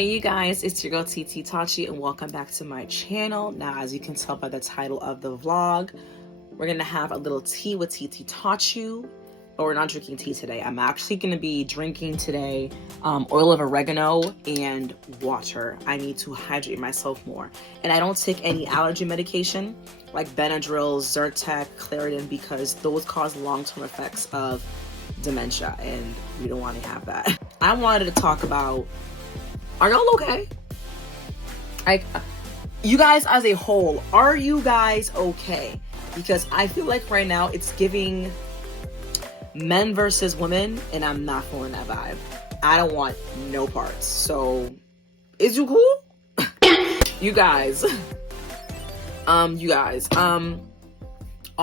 Hey you guys, it's your girl Tititaughtyou and welcome back to my channel. Now, as you can tell by the title of the vlog, we're gonna have a little tea with Tititaughtyou, but we're not drinking tea today. I'm actually gonna be drinking today oil of oregano and water. I need to hydrate myself more. And I don't take any allergy medication like Benadryl, Zyrtec, Claritin, because those cause long-term effects of dementia and we don't want to have that. I wanted to talk about, are y'all okay? Like, you guys as a whole, are you guys okay? Because I feel like right now it's giving men versus women, and I'm not feeling that vibe. I don't want no parts. So, is you cool? You guys, all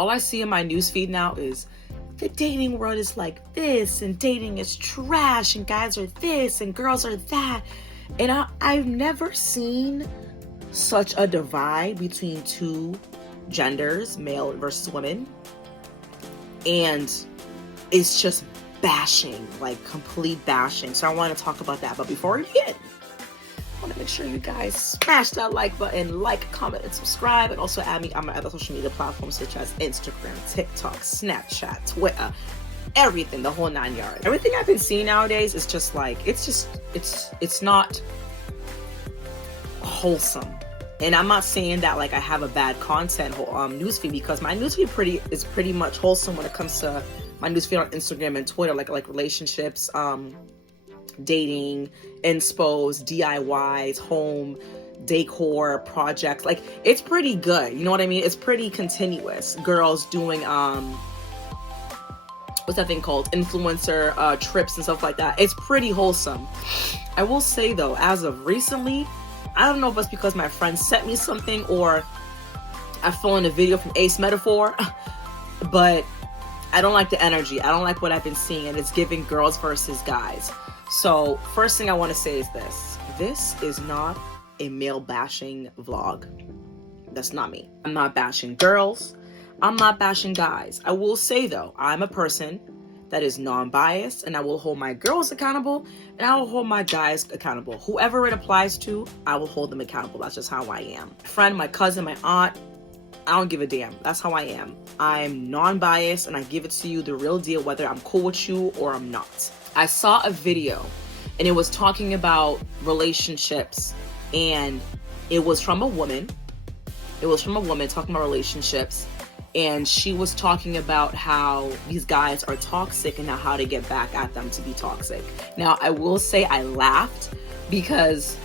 I see in my newsfeed now is the dating world is like this, and dating is trash, and guys are this, and girls are that. And I've never seen such a divide between two genders, male versus women. And it's just bashing, like complete bashing. So I want to talk about that. But before we begin, I want to make sure you guys smash that like button, like, comment, and subscribe. And also add me on my other social media platforms such as Instagram, TikTok, Snapchat, Twitter, everything, the whole 9 yards. Everything I've been seeing nowadays is just like, it's not wholesome. And I'm not saying that like I have a bad content newsfeed, because my newsfeed is pretty much wholesome when it comes to my newsfeed on Instagram and Twitter, like relationships, dating, inspos, DIYs, home decor projects. Like, it's pretty good, you know what I mean? It's pretty continuous. Girls doing what's that thing called, influencer trips and stuff like that. It's pretty wholesome. I will say though, as of recently, I don't know if it's because my friend sent me something or I fell in a video from Ace Metaphor, but I don't like the energy. I don't like what I've been seeing, and it's giving girls versus guys. So first thing I want to say is this is not a male bashing vlog. That's not me. I'm not bashing girls. I'm not bashing guys. I will say though, I'm a person that is non-biased, and I will hold my girls accountable and I will hold my guys accountable. Whoever it applies to, I will hold them accountable. That's just how I am. My friend, my cousin, my aunt, I don't give a damn. That's how I am. I'm non-biased and I give it to you the real deal, whether I'm cool with you or I'm not. I saw a video and it was talking about relationships, and it was from a woman. It was from a woman talking about relationships. And she was talking about how these guys are toxic and how to get back at them to be toxic. Now, I will say I laughed because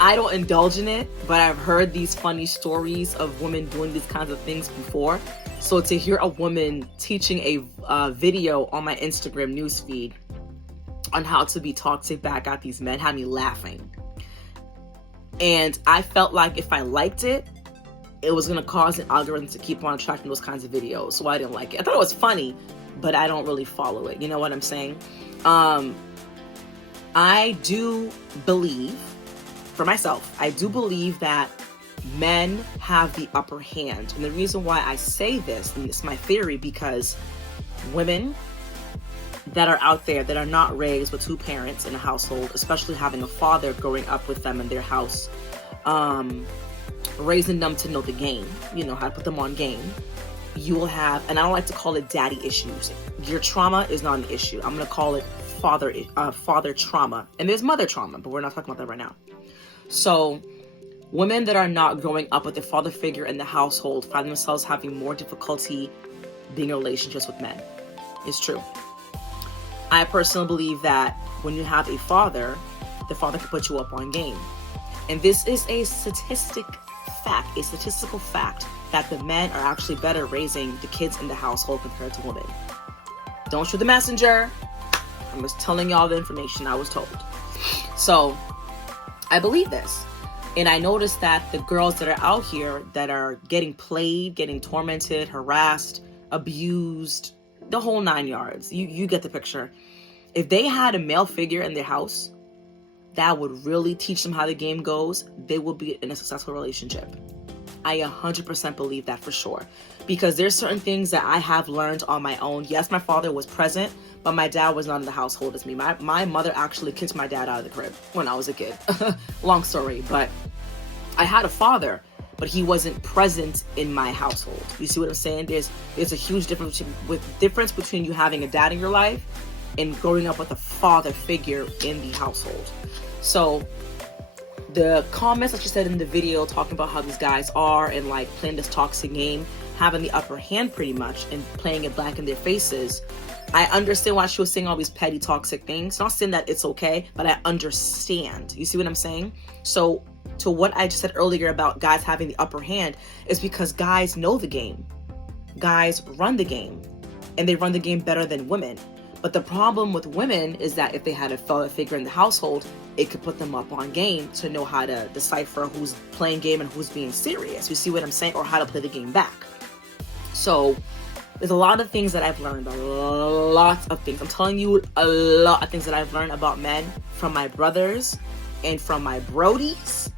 I don't indulge in it, but I've heard these funny stories of women doing these kinds of things before. So to hear a woman teaching a video on my Instagram newsfeed on how to be toxic back at these men had me laughing. And I felt like if I liked it, it was going to cause an algorithm to keep on attracting those kinds of videos. So I didn't like it. I thought it was funny, but I don't really follow it. You know what I'm saying? I do believe, for myself, I do believe that men have the upper hand. And the reason why I say this, and it's my theory, because women that are out there that are not raised with two parents in a household, especially having a father growing up with them in their house, raising them to know the game, you know, how to put them on game, you will have, and I don't like to call it daddy issues. Your trauma is not an issue. I'm going to call it father trauma. And there's mother trauma, but we're not talking about that right now. So women that are not growing up with a father figure in the household find themselves having more difficulty being in relationships with men. It's true. I personally believe that when you have a father, the father can put you up on game. And this is a statistical fact that the men are actually better raising the kids in the household compared to women. Don't shoot the messenger. I'm just telling y'all the information I was told. So I believe this. And I noticed that the girls that are out here that are getting played, getting tormented, harassed, abused, the whole 9 yards, you get the picture. If they had a male figure in their house that would really teach them how the game goes, they would be in a successful relationship. I 100% believe that for sure. Because there's certain things that I have learned on my own. Yes, my father was present, but my dad was not in the household as me. My mother actually kicked my dad out of the crib when I was a kid. Long story, but I had a father, but he wasn't present in my household. You see what I'm saying? There's a huge difference between you having a dad in your life and growing up with a father figure in the household. So the comments that she said in the video talking about how these guys are and like playing this toxic game, having the upper hand pretty much and playing it black in their faces, I understand why she was saying all these petty toxic things. Not saying that it's okay, but I understand. You see what I'm saying? So to what I just said earlier about guys having the upper hand is because guys know the game. Guys run the game, and they run the game better than women. But the problem with women is that if they had a father figure in the household, it could put them up on game to know how to decipher who's playing game and who's being serious. You see what I'm saying? Or how to play the game back. So there's a lot of things that I've learned, a lot of things. I'm telling you, a lot of things that I've learned about men from my brothers and from my brodies,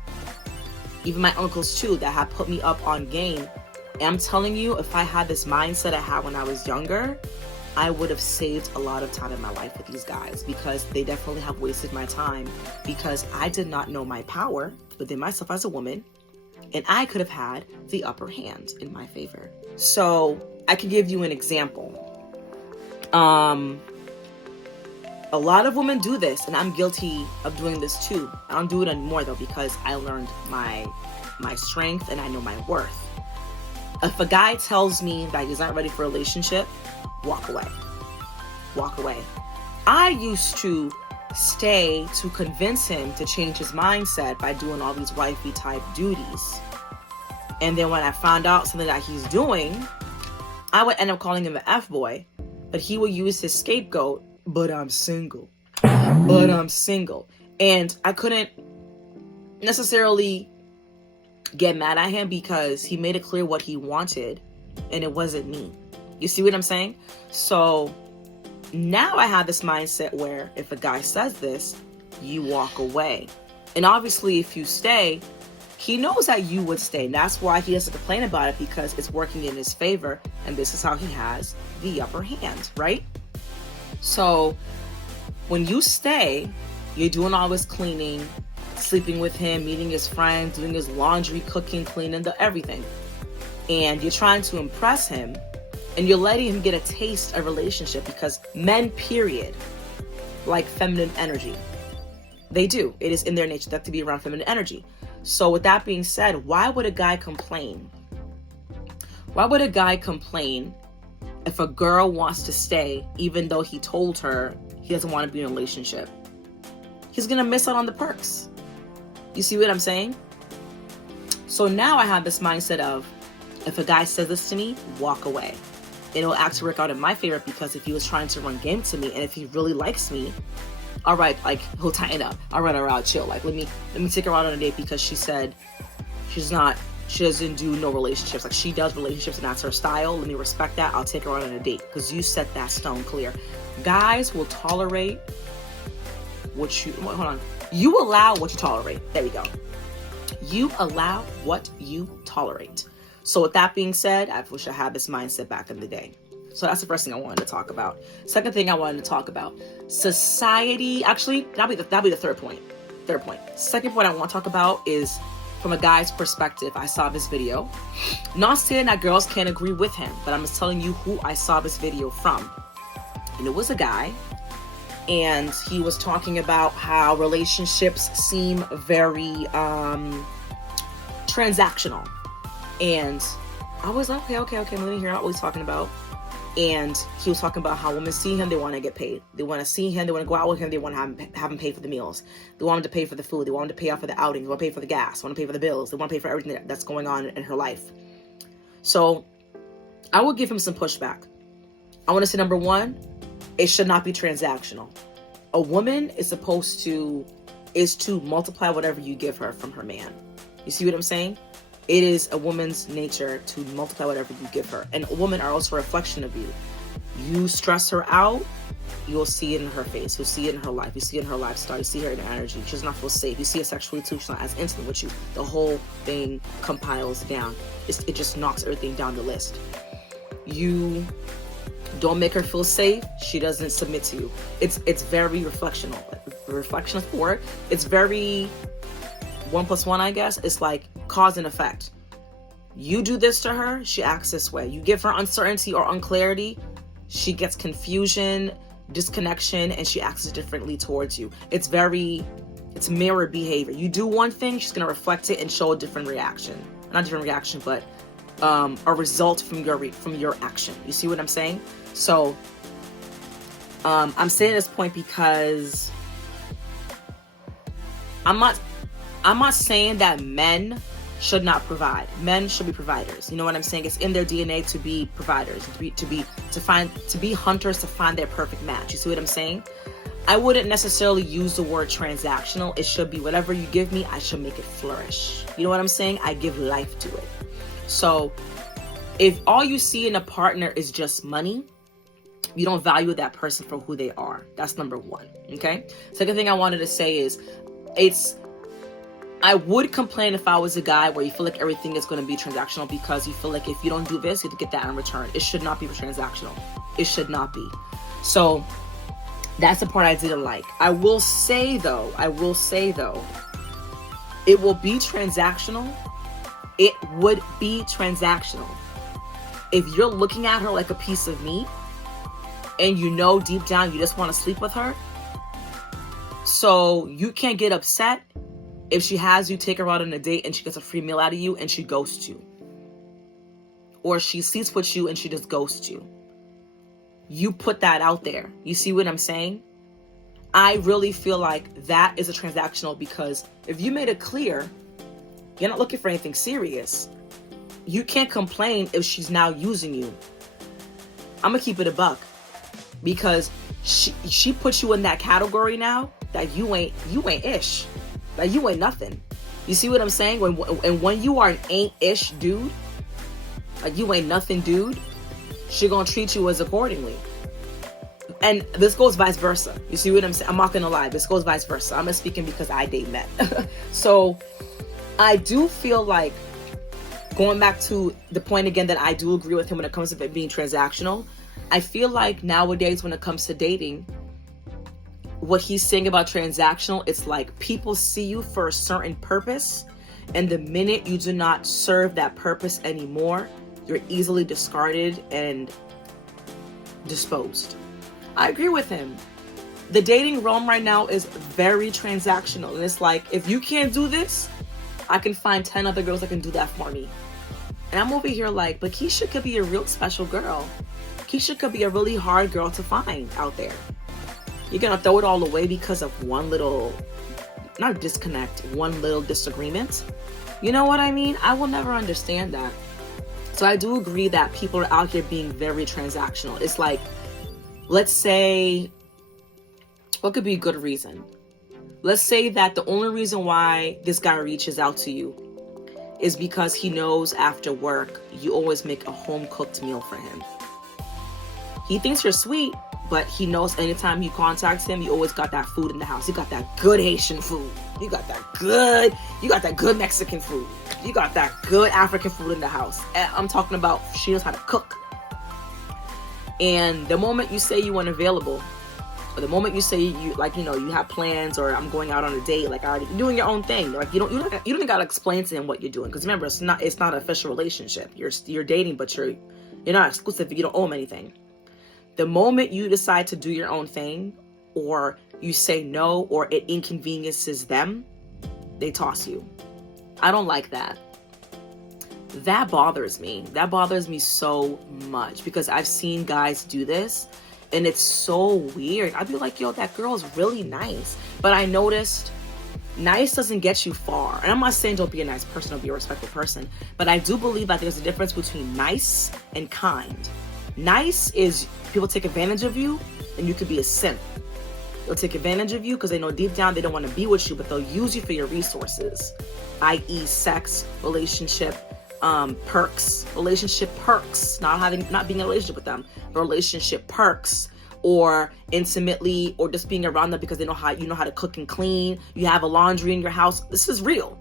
even my uncles too, that have put me up on game. And I'm telling you, if I had this mindset I had when I was younger, I would have saved a lot of time in my life with these guys, because they definitely have wasted my time because I did not know my power within myself as a woman, and I could have had the upper hand in my favor. So I can give you an example. A lot of women do this, and I'm guilty of doing this too. I don't do it anymore though, because I learned my strength and I know my worth. If a guy tells me that he's not ready for a relationship, walk away. Walk away. I used to stay to convince him to change his mindset by doing all these wifey type duties. And then when I found out something that he's doing, I would end up calling him an F-boy, but he would use his scapegoat, but I'm single. But I'm single. And I couldn't necessarily get mad at him because he made it clear what he wanted, and it wasn't me. You see what I'm saying? So now I have this mindset where if a guy says this, you walk away. And obviously if you stay, he knows that you would stay. And that's why he doesn't complain about it, because it's working in his favor. And this is how he has the upper hand, right? So when you stay, you're doing all this cleaning, sleeping with him, meeting his friends, doing his laundry, cooking, cleaning, everything. And you're trying to impress him. And you're letting him get a taste of relationship, because men, period, like feminine energy. They do. It is in their nature that to be around feminine energy. So with that being said, why would a guy complain? Why would a guy complain if a girl wants to stay, even though he told her he doesn't want to be in a relationship? He's going to miss out on the perks. You see what I'm saying? So now I have this mindset of, if a guy says this to me, walk away. It'll actually work out in my favor, because if he was trying to run game to me, and if he really likes me, all right, like, he'll tighten up. I'll run her out, chill. Like, let me take her out on a date, because she said she doesn't do no relationships. Like, she does relationships and that's her style. Let me respect that. I'll take her out on a date, because you set that stone clear. Guys will tolerate what you, hold on. You allow what you tolerate. There we go. You allow what you tolerate. So with that being said, I wish I had this mindset back in the day. So that's the first thing I wanted to talk about. Second thing I wanted to talk about, society. Actually, that'll be the third point. Second point I want to talk about is from a guy's perspective. I saw this video. Not saying that girls can't agree with him, but I'm just telling you who I saw this video from. And it was a guy, and he was talking about how relationships seem very transactional. And I was like, okay, let me hear what he's talking about. And he was talking about how women see him, they want to get paid. They want to see him, they want to go out with him, they want to have him pay for the meals. They want him to pay for the food, they want him to pay out for the outings, they want to pay for the gas, they want to pay for the bills, they want to pay for everything that's going on in her life. So I will give him some pushback. I want to say, number one, it should not be transactional. A woman is supposed to multiply whatever you give her from her man. You see what I'm saying? It is a woman's nature to multiply whatever you give her. And women are also a reflection of you. You stress her out, you'll see it in her face. You'll see it in her life. You see it in her lifestyle. You see her in her energy. She does not feel safe. You see her sexually too. She's not as intimate with you. The whole thing compiles down. It just knocks everything down the list. You don't make her feel safe. She doesn't submit to you. It's very reflectional. Reflection is the word. It's very 1+1, I guess. It's like cause and effect. You do this to her, she acts this way. You give her uncertainty or unclarity, she gets confusion, disconnection, and she acts differently towards you. It's mirror behavior. You do one thing, she's gonna reflect it and show a different reaction. Not different reaction, but a result from your action. You see what I'm saying? So I'm saying this point because I'm not saying that men should not provide. Men should be providers. You know what I'm saying? It's in their DNA to be providers, to be hunters, to find their perfect match. You see what I'm saying? I wouldn't necessarily use the word transactional. It should be whatever you give me, I should make it flourish. You know what I'm saying? I give life to it. So if all you see in a partner is just money, you don't value that person for who they are. That's number one. Okay. Second thing I wanted to say is I would complain if I was a guy where you feel like everything is going to be transactional because you feel like if you don't do this, you have to get that in return. It should not be transactional. It should not be. So that's the part I didn't like. I will say though, it will be transactional. It would be transactional if you're looking at her like a piece of meat and you know deep down you just want to sleep with her. So you can't get upset if she has you take her out on a date and she gets a free meal out of you and she ghosts you. Or she sleeps with you and she just ghosts you. You put that out there. You see what I'm saying? I really feel like that is a transactional because if you made it clear, you're not looking for anything serious. You can't complain if she's now using you. I'm gonna keep it a buck because she puts you in that category now that you ain't ish. Like you ain't nothing. You see what I'm saying? When you are an ain't-ish dude, like you ain't nothing dude, she gonna treat you as accordingly. And this goes vice versa. You see what I'm saying? I'm not gonna lie. This goes vice versa. I'm just speaking because I date men. So I do feel like, going back to the point again that I do agree with him when it comes to it being transactional, I feel like nowadays when it comes to dating, what he's saying about transactional, it's like people see you for a certain purpose, and the minute you do not serve that purpose anymore, you're easily discarded and disposed. I agree with him. The dating realm right now is very transactional, and it's like, if you can't do this, I can find 10 other girls that can do that for me. And I'm over here like, but Keisha could be a real special girl. Keisha could be a really hard girl to find out there. You're gonna throw it all away because of one little, not disconnect, one little disagreement. You know what I mean? I will never understand that. So I do agree that people are out here being very transactional. It's like, let's say, what could be a good reason? Let's say that the only reason why this guy reaches out to you is because he knows after work you always make a home-cooked meal for him. He thinks you're sweet, but he knows anytime you contact him, you always got that food in the house. You got that good Haitian food. You got that good Mexican food. You got that good African food in the house. And I'm talking about she knows how to cook. And the moment you say you unavailable, or the moment you say you have plans, or I'm going out on a date, like you're doing your own thing. Like you don't even gotta explain to him what you're doing. Because remember, it's not an official relationship. You're dating, but you're not exclusive. You don't owe him anything. The moment you decide to do your own thing, or you say no, or it inconveniences them, they toss you. I don't like that. That bothers me. That bothers me so much because I've seen guys do this and it's so weird. I'd be like, yo, that girl's really nice. But I noticed nice doesn't get you far. And I'm not saying don't be a nice person or be a respectful person, but I do believe that there's a difference between nice and kind. Nice is people take advantage of you, and you could be a simp. They'll take advantage of you because they know deep down they don't want to be with you, but they'll use you for your resources, i.e. sex, relationship, perks, relationship perks, not being in a relationship with them, but relationship perks, or intimately, or just being around them because they know how to cook and clean. You have a laundry in your house. This is real.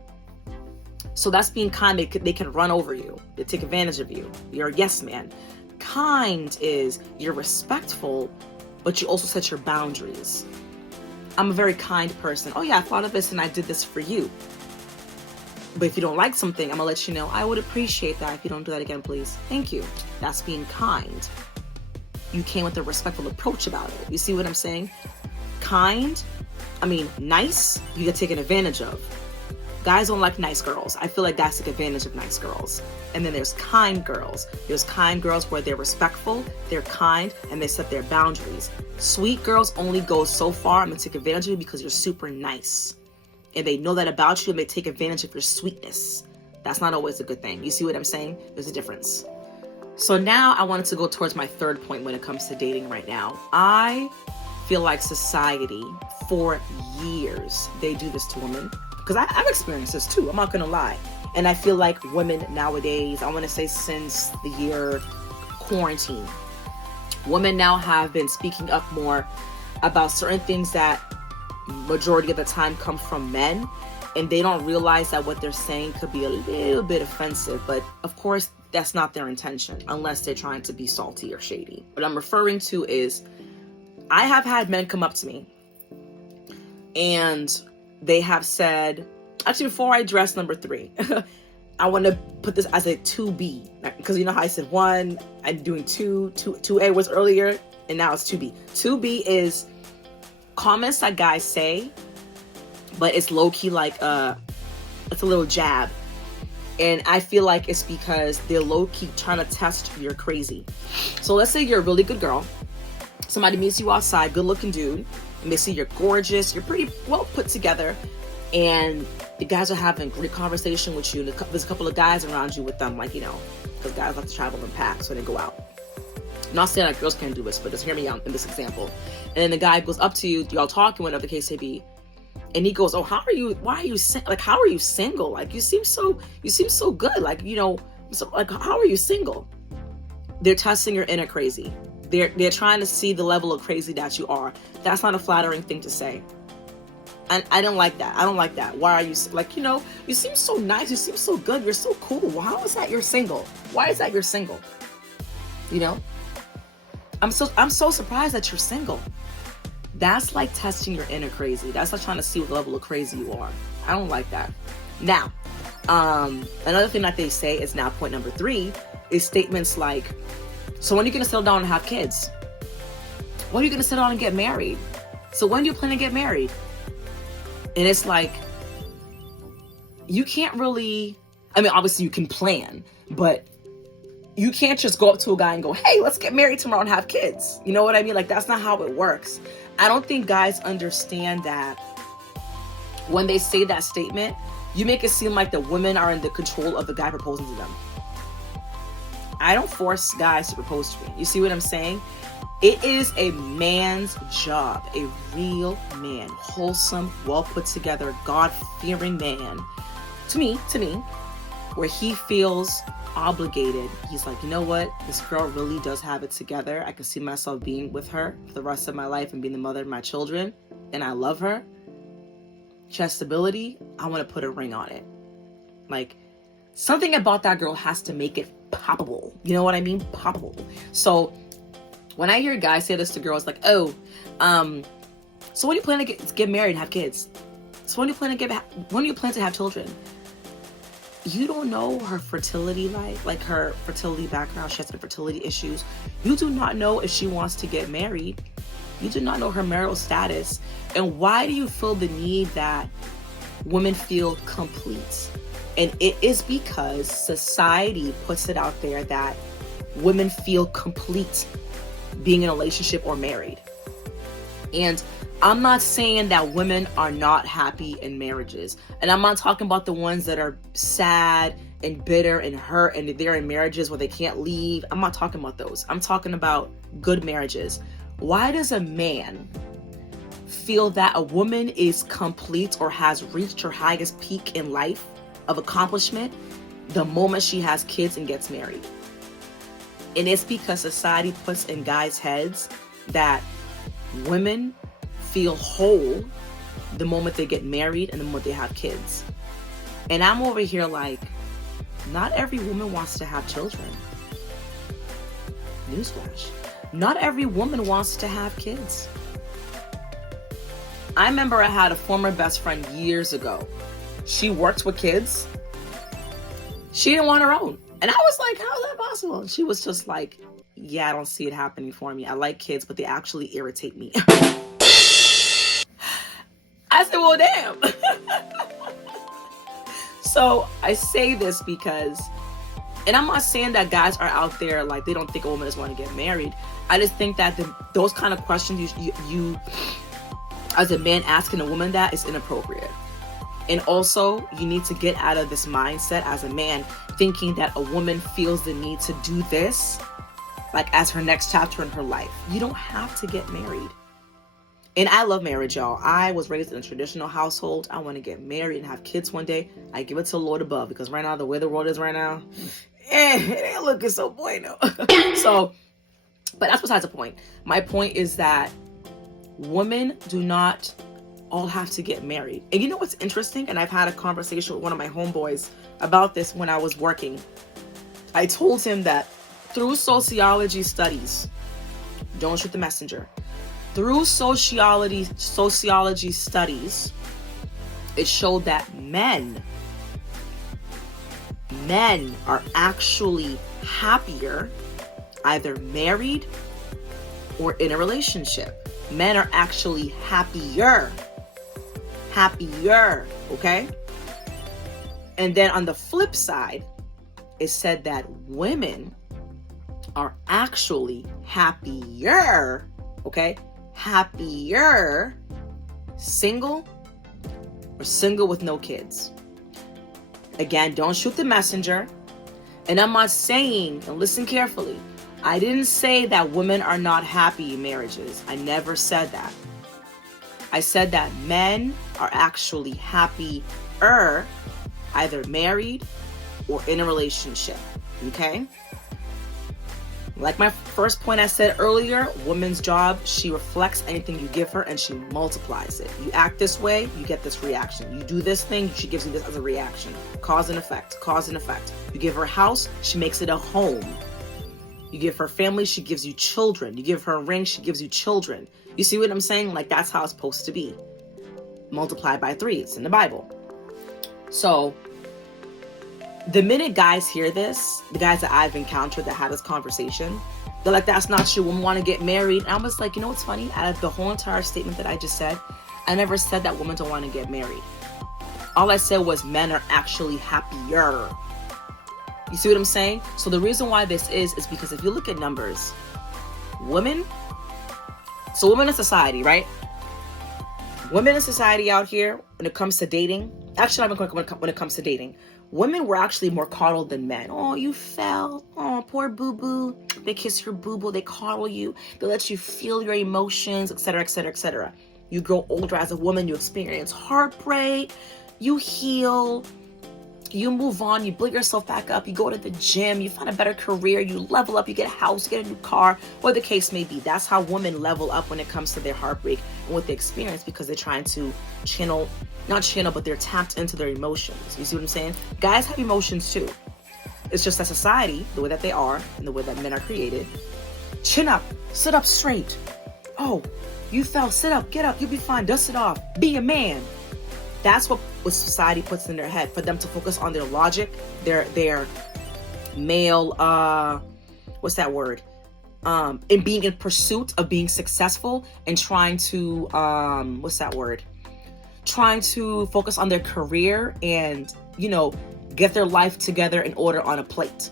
So that's being kind. They can run over you. They take advantage of you. You're a yes man. Kind is you're respectful, but you also set your boundaries. I'm a very kind person. Oh yeah, I thought of this and I did this for you. But if you don't like something, I'm gonna let you know. I would appreciate that if you don't do that again, please. Thank you. That's being kind. You came with a respectful approach about it. You see what I'm saying? Nice, you get taken advantage of. Guys don't like nice girls. I feel like guys take advantage of nice girls. And then there's kind girls. There's kind girls where they're respectful, they're kind, and they set their boundaries. Sweet girls only go so far. I'm gonna take advantage of you because you're super nice. And they know that about you and they take advantage of your sweetness. That's not always a good thing. You see what I'm saying? There's a difference. So now I wanted to go towards my third point when it comes to dating right now. I feel like society, for years, they do this to women. Because I've experienced this too, I'm not gonna lie. And I feel like women nowadays, I wanna say since the year quarantine, women now have been speaking up more about certain things that majority of the time come from men. And they don't realize that what they're saying could be a little bit offensive. But of course, that's not their intention unless they're trying to be salty or shady. What I'm referring to is I have had men come up to me and they have said, actually, before I address number 3, I want to put this as a 2B, because you know how I said 1, I'm doing 2A was earlier, and now it's 2B. 2B is comments that guys say, but it's low-key like it's a little jab. And I feel like it's because they're low-key trying to test you're crazy. So let's say you're a really good girl. Somebody meets you outside, good-looking dude, and they see you're gorgeous, you're pretty well put together, and the guys are having great conversation with you, and there's a couple of guys around you with them, like, you know, because guys like to travel in packs when they go out. I'm not saying that girls can't do this, but just hear me out in this example. And then the guy goes up to you, y'all talking, whatever the case may be, and he goes, "Oh, how are you single? Like, you seem so good. Like, you know, so, like, how are you single?" They're testing your inner crazy. They're trying to see the level of crazy that you are. That's not a flattering thing to say. And I don't like that. I don't like that. Why are you, like, you know, you seem so nice. You seem so good. You're so cool. Well, how is that you're single? Why is that you're single? You know? I'm so surprised that you're single. That's like testing your inner crazy. That's like trying to see what level of crazy you are. I don't like that. Now, another thing that they say is now point number 3 is statements like, "So when are you going to settle down and have kids? When are you going to settle down and get married? So when do you plan to get married?" And it's like, you can't really, I mean, obviously you can plan, but you can't just go up to a guy and go, "Hey, let's get married tomorrow and have kids." You know what I mean? Like, that's not how it works. I don't think guys understand that when they say that statement, you make it seem like the women are in the control of the guy proposing to them. I don't force guys to propose to me. You see what I'm saying? It is a man's job, a real man, wholesome, well put together, God-fearing man, to me, where he feels obligated. He's like, you know what? This girl really does have it together. I can see myself being with her for the rest of my life and being the mother of my children. And I love her. She has stability. I want to put a ring on it. Like, something about that girl has to make it poppable. You know what I mean? Poppable. So when I hear guys say this to girls, like, "Oh, so when do you plan to get married and have kids? So when do you plan to have children?" You don't know her fertility life, like her fertility background. She has infertility issues. You do not know if she wants to get married. You do not know her marital status. And why do you feel the need that women feel complete? And it is because society puts it out there that women feel complete being in a relationship or married. And I'm not saying that women are not happy in marriages. And I'm not talking about the ones that are sad and bitter and hurt and they're in marriages where they can't leave. I'm not talking about those. I'm talking about good marriages. Why does a man feel that a woman is complete or has reached her highest peak in life of accomplishment the moment she has kids and gets married. And it's because society puts in guys' heads that women feel whole the moment they get married and the moment they have kids. And I'm over here like, not every woman wants to have children. Newsflash. Not every woman wants to have kids. I remember I had a former best friend years ago. She worked with kids. She didn't want her own. And I was like, how is that possible? And she was just like, yeah, I don't see it happening for me. I like kids, but they actually irritate me. I said, well, damn. So I say this because, and I'm not saying that guys are out there like they don't think a woman is going to get married. I just think that those kind of questions you as a man asking a woman that is inappropriate. And also, you need to get out of this mindset as a man thinking that a woman feels the need to do this like as her next chapter in her life. You don't have to get married. And I love marriage, y'all. I was raised in a traditional household. I want to get married and have kids one day. I give it to the Lord above, because right now, the way the world is right now, it ain't looking so bueno. So, but that's besides the point. My point is that women do not all have to get married. And you know what's interesting? And I've had a conversation with one of my homeboys about this when I was working. I told him that through sociology studies, don't shoot the messenger. Through sociology studies, it showed that men are actually happier either married or in a relationship. Men are actually happier, okay? And then on the flip side, it said that women are actually happier, okay? Happier single or single with no kids. Again, don't shoot the messenger. And I'm not saying, and listen carefully, I didn't say that women are not happy in marriages. I never said that. I said that men are actually happier either married or in a relationship, okay? Like my first point I said earlier, woman's job, she reflects anything you give her and she multiplies it. You act this way, you get this reaction. You do this thing, she gives you this as a reaction. Cause and effect, cause and effect. You give her a house, she makes it a home. You give her family, she gives you children. You give her a ring, she gives you children. You see what I'm saying? Like, that's how it's supposed to be. Multiplied by 3, it's in the Bible. So, the minute guys hear this, the guys that I've encountered that had this conversation, they're like, that's not true, women want to get married. And I was like, you know what's funny? Out of the whole entire statement that I just said, I never said that women don't want to get married. All I said was men are actually happier. You see what I'm saying? So the reason why this is because if you look at numbers, women in society, right? Women in society out here, when it comes to dating, actually, when it comes to dating, women were actually more coddled than men. Oh, you fell. Oh, poor boo-boo. They kiss your boo-boo. They coddle you. They let you feel your emotions, etc., etc., etc. You grow older as a woman. You experience heartbreak. You heal. You move on. You build yourself back up. You go to the gym. You find a better career. You level up. You get a house. You get a new car. Whatever the case may be. That's how women level up when it comes to their heartbreak and what they experience, because they're trying to but they're tapped into their emotions. You see what I'm saying? Guys have emotions too. It's just that society, the way that they are and the way that men are created, chin up, sit up straight. Oh, you fell, sit up, get up, you'll be fine, dust it off, be a man. That's what society puts in their head, for them to focus on their logic, their male, what's that word? In being in pursuit of being successful and trying to, trying to focus on their career and, get their life together in order on a plate,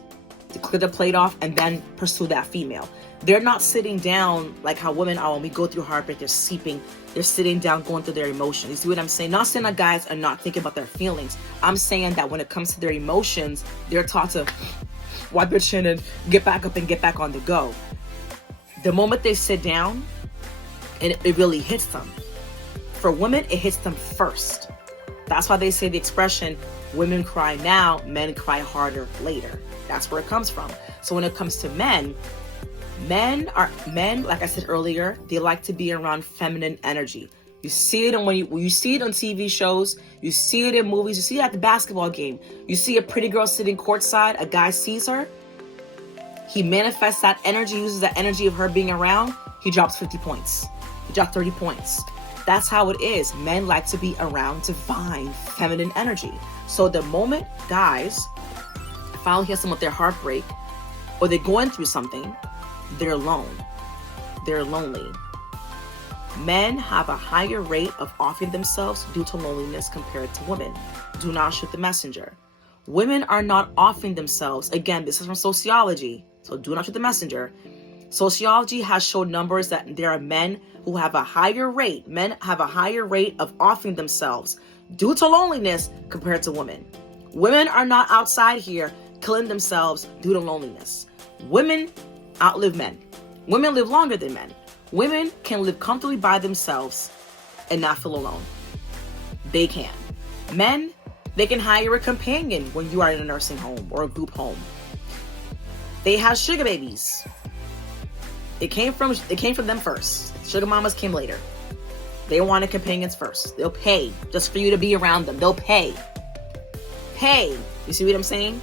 to clear the plate off and then pursue that female. They're not sitting down like how women are when we go through heartbreak. They're sitting down, going through their emotions. You see what I'm saying? Not saying that guys are not thinking about their feelings. I'm saying that when it comes to their emotions, they're taught to wipe their chin and get back up and get back on the go. The moment they sit down, and it really hits them. For women, it hits them first. That's why they say the expression, women cry now, men cry harder later. That's where it comes from. So when it comes to men, like I said earlier, they like to be around feminine energy. You see it when you see it on TV shows, you see it in movies, you see it at the basketball game. You see a pretty girl sitting courtside, a guy sees her, he manifests that energy, uses that energy of her being around, he drops 50 points. He drops 30 points. That's how it is. Men like to be around divine feminine energy. So the moment guys finally hear some of their heartbreak, or they're going through something, they're alone. They're lonely. Men have a higher rate of offing themselves due to loneliness compared to women. Do not shoot the messenger. Women are not offing themselves. Again, this is from sociology, so do not shoot the messenger. Sociology has showed numbers that there are men who have a higher rate. Men have a higher rate of offing themselves due to loneliness compared to women. Women are not outside here killing themselves due to loneliness. Women outlive men. Women live longer than men. Women can live comfortably by themselves and not feel alone. They can. Men, they can hire a companion when you are in a nursing home or a group home. They have sugar babies. It came from them first. Sugar mamas came later. They wanted companions first. They'll pay just for you to be around them. They'll pay. Pay. You see what I'm saying?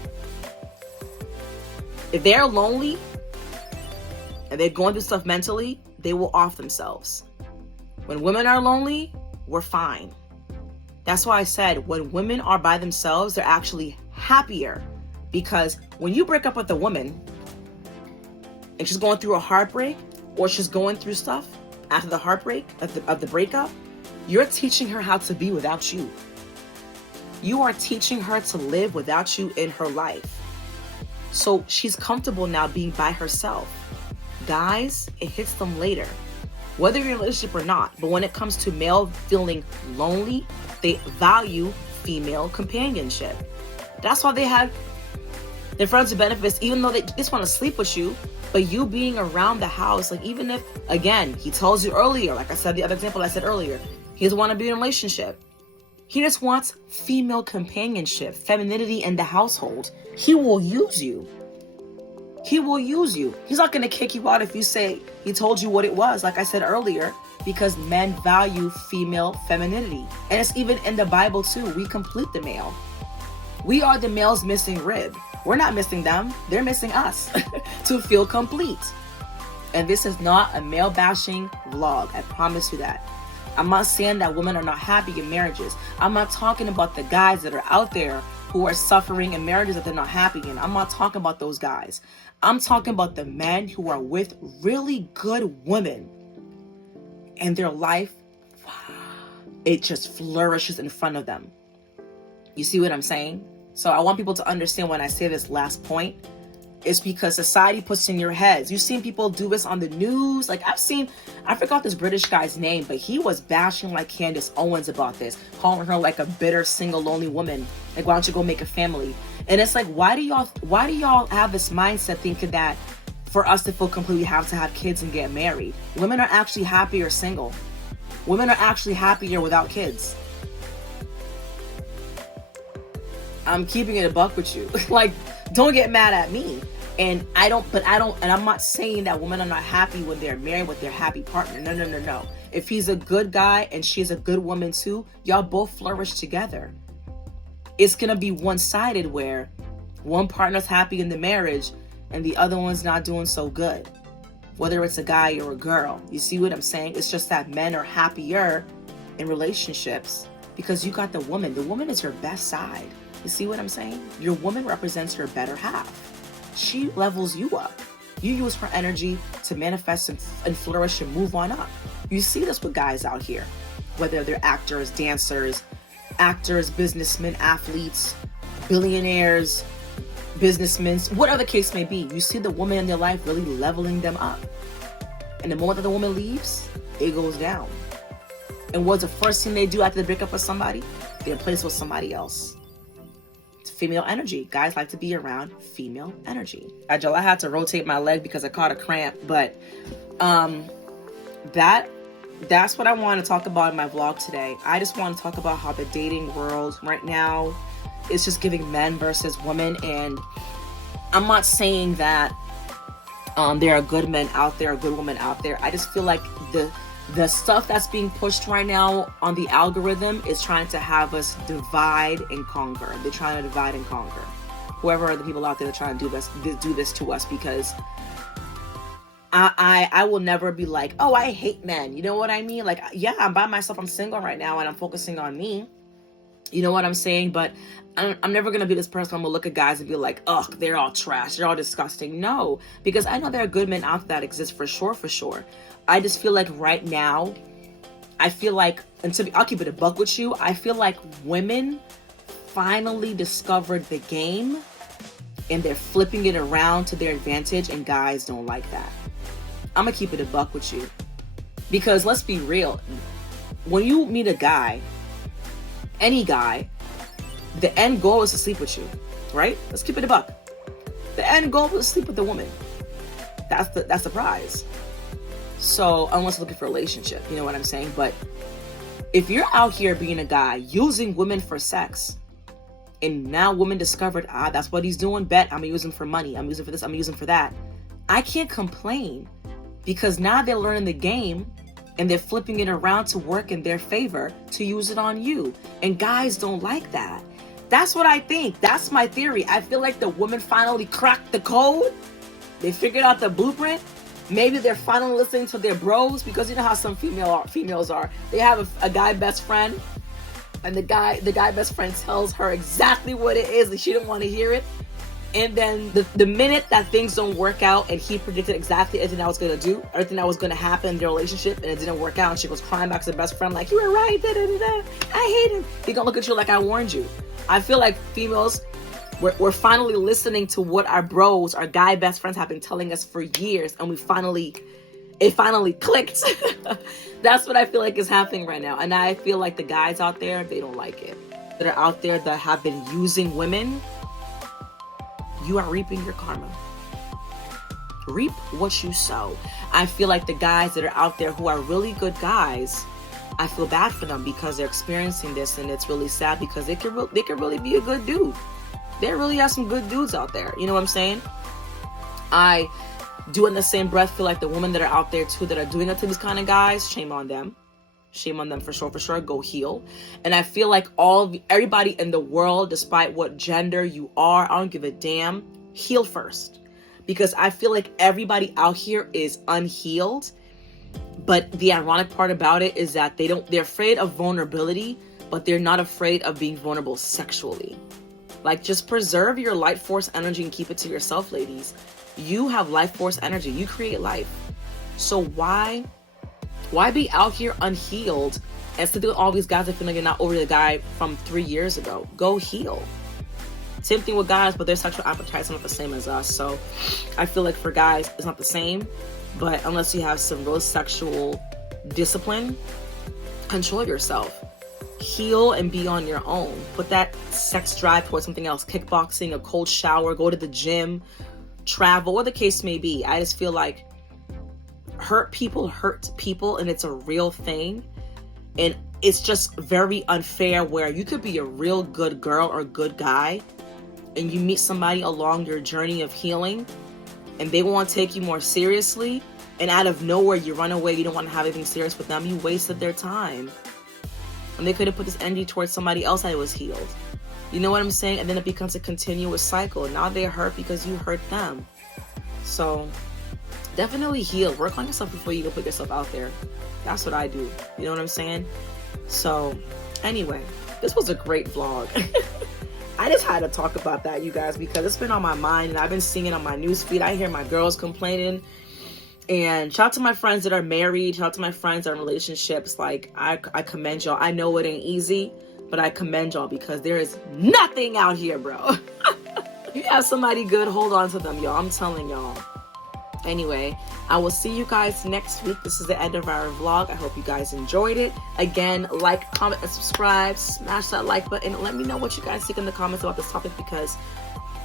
If they're lonely and they're going through stuff mentally, they will off themselves. When women are lonely, we're fine. That's why I said when women are by themselves, they're actually happier. Because when you break up with a woman and she's going through a heartbreak, or she's going through stuff after the heartbreak of the breakup, you're teaching her how to be without you. You are teaching her to live without you in her life. So she's comfortable now being by herself. Guys, it hits them later, whether you're in a relationship or not. But when it comes to male feeling lonely, they value female companionship. That's why they have their friends with benefits, even though they just want to sleep with you. But you being around the house, like even if, again, he tells you earlier, like I said, the other example I said earlier, he doesn't want to be in a relationship. He just wants female companionship, femininity in the household. He will use you. He will use you. He's not going to kick you out if you say he told you what it was, like I said earlier, because men value female femininity. And it's even in the Bible too. We complete the male. We are the male's missing rib. We're not missing them. They're missing us to feel complete. And this is not a male bashing vlog. I promise you that. I'm not saying that women are not happy in marriages. I'm not talking about the guys that are out there who are suffering in marriages that they're not happy in. I'm not talking about those guys. I'm talking about the men who are with really good women and their life, it just flourishes in front of them. You see what I'm saying? So I want people to understand when I say this last point, it's because society puts in your heads. You've seen people do this on the news. Like I forgot this British guy's name, but he was bashing like Candace Owens about this, calling her like a bitter, single, lonely woman. Like, why don't you go make a family? And it's like, why do y'all have this mindset thinking that for us to feel complete, we have to have kids and get married? Women are actually happier single. Women are actually happier without kids. I'm keeping it a buck with you. Like, don't get mad at me. And I'm not saying that women are not happy when they're married with their happy partner. No. If he's a good guy and she's a good woman too, y'all both flourish together. It's going to be one-sided where one partner's happy in the marriage and the other one's not doing so good. Whether it's a guy or a girl. You see what I'm saying? It's just that men are happier in relationships because you got the woman. The woman is your best side. You see what I'm saying? Your woman represents your better half. She levels you up. You use her energy to manifest and flourish and move on up. You see this with guys out here, whether they're actors, dancers, businessmen, athletes, billionaires, businessmen, whatever the case may be. You see the woman in their life really leveling them up. And the moment that the woman leaves, it goes down. And what's the first thing they do after they break up with somebody? They replace with somebody else. Female energy. Guys like to be around female energy. I had to rotate my leg because I caught a cramp, but that that's what I want to talk about in my vlog today. I just want to talk about how the dating world right now is just giving men versus women. And I'm not saying that there are good men out there or good women out there. I just feel like the stuff that's being pushed right now on the algorithm is trying to have us divide and conquer. They're trying to divide and conquer. Whoever are the people out there that are trying to do this to us, because I will never be like, oh, I hate men. You know what I mean? Like, yeah, I'm by myself. I'm single right now and I'm focusing on me. You know what I'm saying? But I'm never going to be this person. I'm going to look at guys and be like, ugh, they're all trash. They're all disgusting. No, because I know there are good men out there that exist for sure, for sure. I just feel like right now, I feel like, I'll keep it a buck with you. I feel like women finally discovered the game and they're flipping it around to their advantage, and guys don't like that. I'm going to keep it a buck with you. Because let's be real. When you meet a guy, any guy, the end goal is to sleep with you, right? Let's keep it a buck. The end goal is to sleep with the woman. That's the prize. So unless you're looking for a relationship, you know what I'm saying? But if you're out here being a guy using women for sex, and now women discovered, that's what he's doing, bet I'm gonna use him for money, I'm using for this, I'm using for that, I can't complain, because now they're learning the game and they're flipping it around to work in their favor to use it on you. And guys don't like that. That's what I think. That's my theory. I feel like the women finally cracked the code. They figured out the blueprint. Maybe they're finally listening to their bros, because you know how some females are. They have a guy best friend, and the guy best friend tells her exactly what it is and she didn't want to hear it. And then the minute that things don't work out and he predicted exactly everything that was going to do, everything that was going to happen in their relationship, and it didn't work out, and she goes crying back to the best friend like, you were right, da da da da, I hate him. He gonna look at you like, I warned you. I feel like females, we're finally listening to what our bros, our guy best friends have been telling us for years, and it finally clicked. That's what I feel like is happening right now. And I feel like the guys out there, they don't like it. That are out there that have been using women, you are reaping your karma. Reap what you sow. I feel like the guys that are out there who are really good guys, I feel bad for them because they're experiencing this, and it's really sad, because they could really be a good dude. There really are some good dudes out there. You know what I'm saying? I do in the same breath feel like the women that are out there too that are doing it to these kind of guys, shame on them. Shame on them for sure. Go heal. And I feel like everybody in the world, despite what gender you are, I don't give a damn, heal first. Because I feel like everybody out here is unhealed. But the ironic part about it is that they're afraid of vulnerability, but they're not afraid of being vulnerable sexually. Like, just preserve your light force energy and keep it to yourself, ladies. You have life force energy. You create life. So why be out here unhealed and still with all these guys that feel like you're not over the guy from 3 years ago? Go heal. Same thing with guys, but their sexual appetites are not the same as us. So I feel like for guys, it's not the same. But unless you have some real sexual discipline, control yourself. Heal and be on your own. Put that sex drive towards something else. Kickboxing, a cold shower, go to the gym, travel, what the case may be. I just feel like hurt people, and it's a real thing. And it's just very unfair where you could be a real good girl or good guy, and you meet somebody along your journey of healing, and they want to take you more seriously, and out of nowhere you run away, you don't want to have anything serious with them. You wasted their time. And they could have put this energy towards somebody else that was healed. You know what I'm saying? And then it becomes a continuous cycle. Now they're hurt because you hurt them. So definitely heal. Work on yourself before you go put yourself out there. That's what I do. You know what I'm saying? So anyway, this was a great vlog. I just had to talk about that, you guys, because it's been on my mind and I've been seeing it on my newsfeed. I hear my girls complaining. And shout out to my friends that are married. Shout out to my friends that are in relationships. Like, I commend y'all. I know it ain't easy, but I commend y'all because there is nothing out here, bro. If you have somebody good, hold on to them, y'all. I'm telling y'all. Anyway, I will see you guys next week. This is the end of our vlog. I hope you guys enjoyed it. Again, like, comment, and subscribe. Smash that like button. Let me know what you guys think in the comments about this topic because,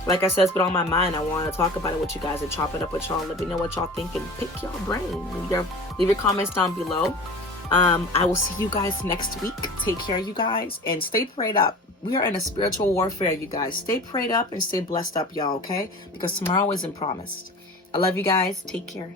like I said, it's been on my mind. I want to talk about it with you guys and chop it up with y'all. Let me know what y'all think and pick your brain. Leave your comments down below. I will see you guys next week. Take care, you guys, and stay prayed up. We are in a spiritual warfare, you guys. Stay prayed up and stay blessed up, y'all, okay? Because tomorrow isn't promised. I love you guys. Take care.